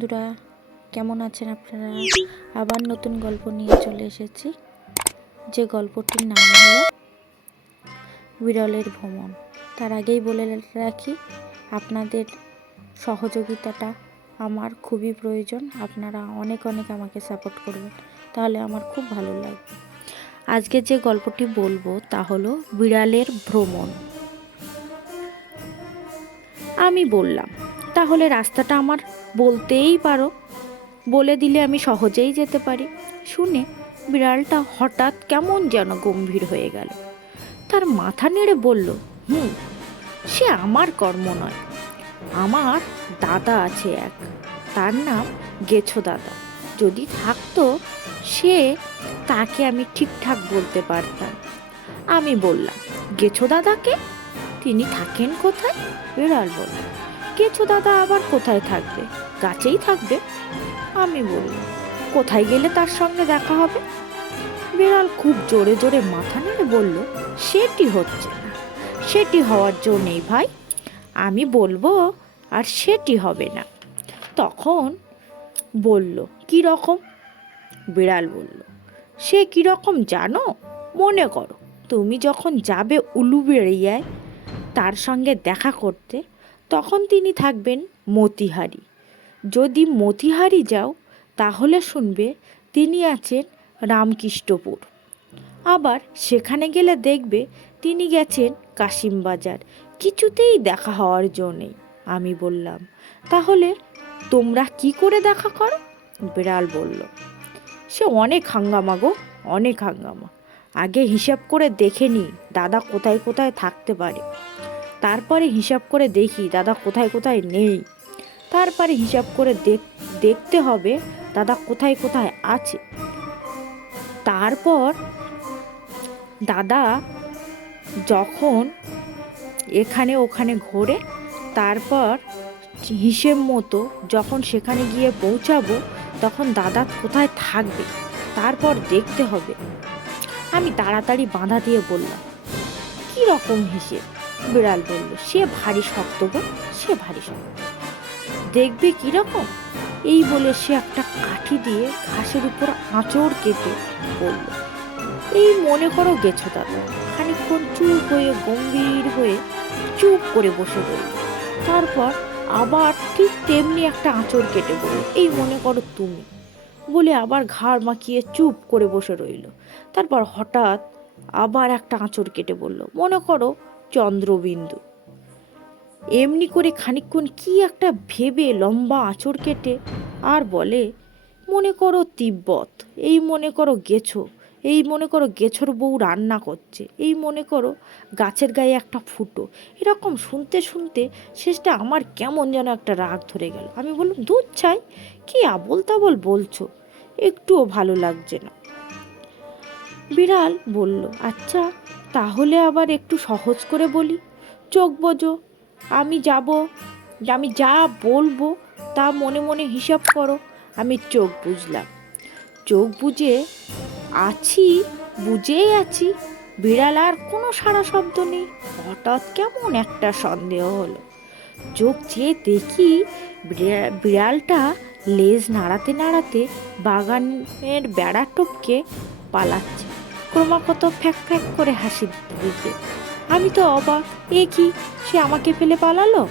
বন্ধুরা, কেমন আছেন আপনারা? আবার নতুন গল্প নিয়ে চলে এসেছি। যে গল্পটির নাম হলো বিরলের ভ্রমণ। তার আগেই বলে রাখি, আপনাদের সহযোগিতাটা আমার খুবই প্রয়োজন। আপনারা অনেক অনেক আমাকে সাপোর্ট করবেন। তাহলে আমার খুব ভালো লাগবে। আজকে যে গল্পটি বলব তা হলো বিড়ালের ভ্রমণ। আমি বললাম তাহলে রাস্তাটা আমার বলতেই পারো। বলে দিলে আমি সহজেই যেতে পারি। শুনে বিড়ালটা হঠাৎ কেমন যেন গম্ভীর হয়ে গেল। তার মাথা নেড়ে বলল, হুম, সে আমার কর্ম নয়। আমার দাদা আছে এক। তার নাম গেছো দাদা। যদি থাকতো, সে তাকে আমি ঠিকঠাক বলতে পারতাম। আমি বললাম, গেছো দাদাকে? তিনি থাকেন কোথায়? বিড়াল বলল গেছো দাদা আবার কোথায় থাকবে? গাছেই থাকবে? আমি বললাম, কোথায় গেলে তার সঙ্গে দেখা হবে? বিড়াল খুব জোরে জোরে মাথা নেড়ে বলল, সেটি হচ্ছে না। সেটি হওয়ার জো নেই ভাই। আমি বলব, আর সেটি হবে না। তখন বলল, কি রকম? বিড়াল বলল, সে কি রকম জানো? মনে করো, তুমি যখন যাবে উলু উলুবেড়িয়ায় তার সঙ্গে দেখা করতে তখন তিনি থাকবেন মতিহারি। যদি মতিহারি যাও, তাহলে শুনবে তিনি আছেন রামকৃষ্ণপুর। আবার সেখানে গেলে দেখবে তিনি গেছেন কাশিমবাজার। কিছুতেই দেখা হওয়ার জন্যেই আমি বললাম। তাহলে তোমরা কি করে দেখা করো? বিড়াল বলল। সে অনেক হাঙ্গামা গো, অনেক হাঙ্গামা। আগে হিসাব করে দেখে নি দাদা কোথায় কোথায় থাকতে পারে। তারপরে হিসাব করে দেখি দাদা কোথায় কোথায় নেই। তারপরে হিসাব করে দেখ দেখতে হবে দাদা কোথায় কোথায় আছে। তারপর দাদা যখন এখানে ওখানে ঘোরে, তারপর হিসেব মতো যখন সেখানে গিয়ে পৌঁছাবো, তখন দাদা কোথায় থাকবে, তারপর দেখতে হবে। আমি তাড়াতাড়ি বাঁধা দিয়ে বললাম, কী রকম হিসেব? বিড়াল বলল, সে ভারী শক্ত গো, সে ভারী শক্ত। দেখবে কীরকম এই বলে সে একটা কাঠি দিয়ে ঘাসের উপর আঁচড় কেটে বলল, এই মনে করো গেছো দাদা। খানিকক্ষণ চুপ হয়ে, গম্ভীর হয়ে চুপ করে বসে রইল। তারপর আবার ঠিক তেমনি একটা আঁচড় কেটে বলল, এই মনে করো তুমি? বলে আবার ঘাড় মাখিয়ে চুপ করে বসে রইল। তারপর হঠাৎ আবার একটা আঁচড় কেটে বলল, মনে করো চন্দ্রবিন্দু। এমনি করে খানিকক্ষণ কি একটা ভেবে লম্বা আঁচড় কেটে আর বলে, মনে করো তিব্বত, এই মনে করো গেছো, এই মনে করো গেছোর বউ রান্না করছে, এই মনে করো গাছের গায়ে একটা ফুটো। এরকম শুনতে শুনতে শেষটা আমার কেমন যেন একটা রাগ ধরে গেল। আমি বললাম, দুধ চাই? কি আবল তাবল বলছো? একটুও ভালো লাগছে না। বিড়াল বলল আচ্ছা তাহলে আবার একটু সহজ করে বলি। চোখ বোঝো, আমি যাব, আমি যা বলব তা মনে মনে হিসাব করো, আমি চোখ বুঝলাম। চোখ বুঝে আছি, বুঝেই আছি, বিড়াল আর কোনো সারা শব্দ নেই। হঠাৎ কেমন একটা সন্দেহ হলো। চোখ চেয়ে দেখি বিড়ালটা লেজ নাড়াতে নাড়াতে বাগানের বেড়া টপকে পালাচ্ছে। ক্রমাগত ফ্যাক ফ্যাক করে হাসি দিতে আমি তো অবাক। এ কি? সে আমাকে ফেলে পালালো?